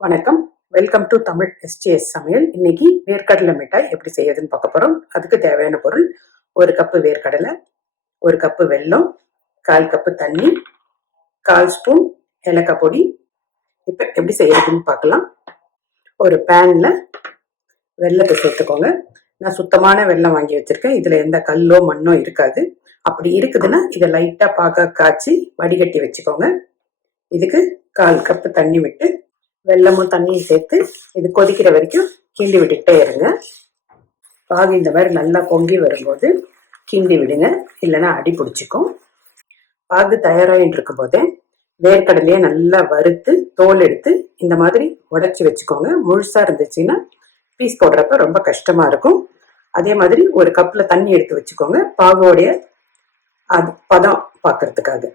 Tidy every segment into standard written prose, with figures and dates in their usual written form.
வணக்கம், welcome to Tamil STS சமையல். இன்னைக்கு வேர்க்கடலை மிட்டாய் எப்படி செய்யறதுன்னு பார்க்க போறோம். அதுக்கு தேவையான பொருள்: 1 கப்பு வேர்க்கடலை, 1 கப்பு வெல்லம், 1/4 கப்பு தண்ணி, 1/4 ஸ்பூன் ஏலக்காய் பொடி. இப்போ எப்படி செய்யறதுன்னு பார்க்கலாம். ஒரு பேன்ல வெல்லத்தை சேர்த்துக்கோங்க. நான் சுத்தமான வெல்லம் வாங்கி வச்சிருக்கேன். இதுல எந்த கல்லோ மண்ணோ இருக்காது. அப்படி இருக்குதுன்னா இதை லைட்டா பாக காய்ச்சி வடிகட்டி வச்சுக்கோங்க. இதுக்கு 1/4 கப்பு தண்ணி விட்டு வெல்லமும் தண்ணியும் சேர்த்து இது கொதிக்கிற வரைக்கும் கிண்டி விட்டுக்கிட்டே இருங்க. பாகு இந்த மாதிரி நல்லா பொங்கி வரும்போது கிண்டி விடுங்க, இல்லைன்னா அடி பிடிச்சிக்கும். பாகு தயாராகிட்டு இருக்கும் போதே வேர்க்கடலையே நல்லா வறுத்து தோல் எடுத்து இந்த மாதிரி உடைச்சி வச்சுக்கோங்க. முழுசா இருந்துச்சுன்னா பீஸ் போடுறப்ப ரொம்ப கஷ்டமா இருக்கும். அதே மாதிரி ஒரு கப்ல தண்ணி எடுத்து வச்சுக்கோங்க, பாகோடைய அது பதம் பார்க்கறதுக்காக.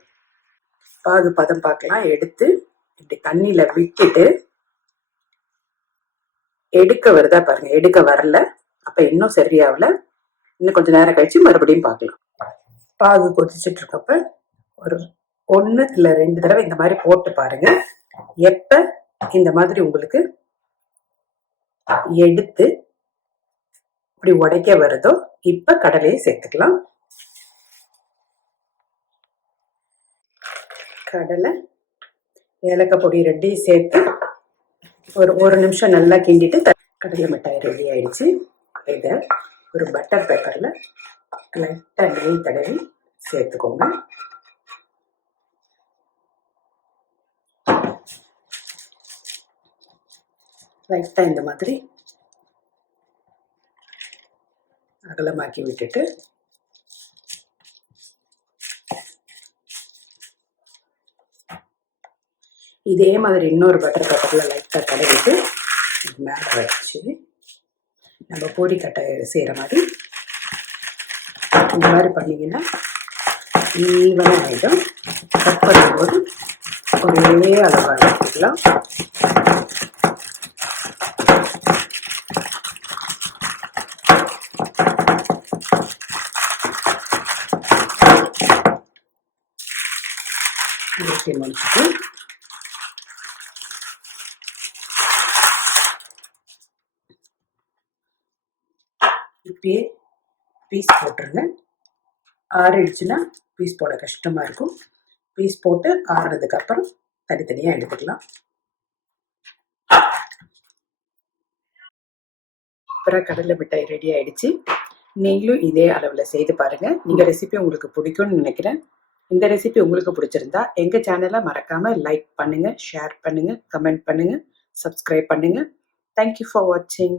பாகு பதம் பார்க்கலாம். எடுத்து இப்படி தண்ணியில விட்டுட்டு எடுக்க வருதா பாருங்க. எடுக்க வரல, அப்ப இன்னும் சரியாகல. இன்னும் கொஞ்சம் நேரம் கழிச்சு மறுபடியும் பார்க்கலாம். பாகு கொதிச்சுட்டு இருக்கப்ப ஒரு 1 இல்ல 2 தடவை இந்த மாதிரி போட்டு பாருங்க. எப்ப இந்த மாதிரி உங்களுக்கு எடுத்து இப்படி உடைக்க வருதோ இப்ப கடலையை சேர்த்துக்கலாம். கடலை, ஏலக்காய் பொடி ரெண்டையும் சேர்த்து ஒரு நிமிஷம் நல்லா கிண்டிட்டு கடலை மிட்டாய் ரெடி ஆயிடுச்சு. இதை ஒரு பட்டர் பேப்பர்ல லைட்டா நெய் தடவி சேர்த்துக்கோங்க. லைட்டா இந்த மாதிரி அகலமாக்கி விட்டுட்டு இதே மாதிரி இன்னொரு பட்டர் பேப்பர்ல லைட்டா தடவிட்டு மேலே வச்சு நம்ம பொடி கட்டை செய்கிற மாதிரி இந்த மாதிரி பண்ணிங்கன்னா ஈவனாக ஆகிடும். கட் பண்ணும்போது ஒரே அளவாக எடுத்துக்கலாம். முடிச்சுட்டு இப்பயே பீஸ் போட்டுருங்க. ஆறிடுச்சுன்னா பீஸ் போட கஷ்டமா இருக்கும். பீஸ் போட்டு ஆறுனதுக்கு அப்புறம் தனித்தனியா எடுத்துக்கலாம். அப்புறம் கடலை மிட்டாய் ரெடி ஆயிடுச்சு. நீங்களும் இதே அளவில் செய்து பாருங்க. நீங்க ரெசிபி உங்களுக்கு பிடிக்கும்னு நினைக்கிறேன். இந்த ரெசிபி உங்களுக்கு பிடிச்சிருந்தா எங்க சேனலை மறக்காம லைக் பண்ணுங்க, ஷேர் பண்ணுங்க, கமெண்ட் பண்ணுங்க, சப்ஸ்கிரைப் பண்ணுங்க. தேங்க்யூ ஃபார் வாட்சிங்.